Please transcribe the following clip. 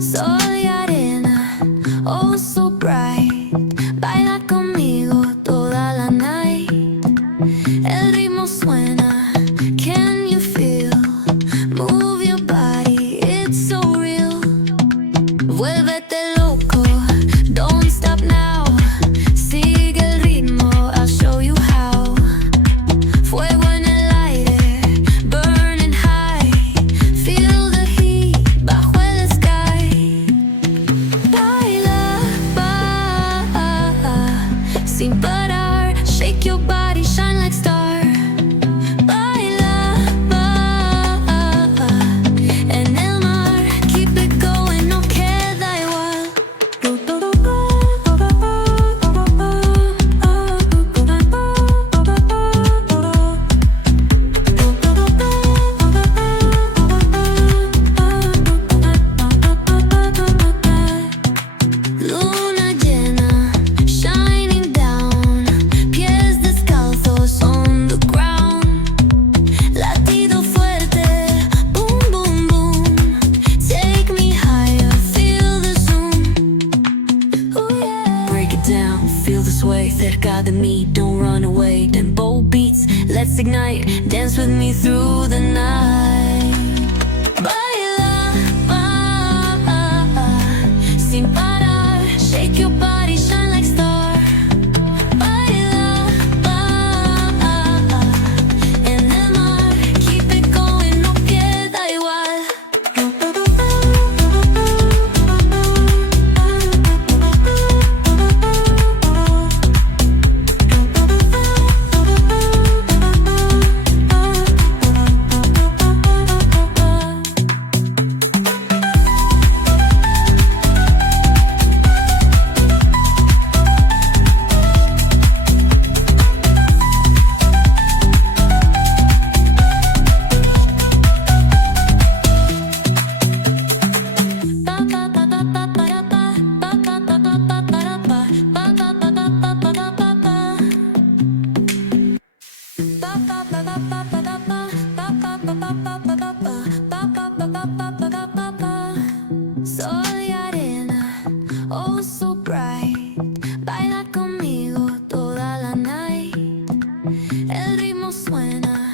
Soy arena, oh so bright. Baila conmigo toda la night. El ritmo suena, can you feel? Move your body, it's so real. Vuélvete loco, don't stop now. Sigue el ritmo, I'll show you how. Fuego en el aire, burning high. Feel the heat bajo el sky. Baila, sin parar. Shake your body, shine like star. Baila, en el mar. Keep it going, no queda igual. Luna llena, shining down. Pies descalzos on the ground. Latido fuerte, boom, boom, boom. Take me higher, feel the zoom. Ooh, yeah. Break it down, feel the sway. Cerca de mí, don't run away. Tempo beats, let's ignite. Dance with me through the night. Baila, sin parar. Shake your body, shine like star. Baila, en el mar. Keep it going, no queda igual. Soy arena, oh so bright. Baila conmigo toda la night. El ritmo suena,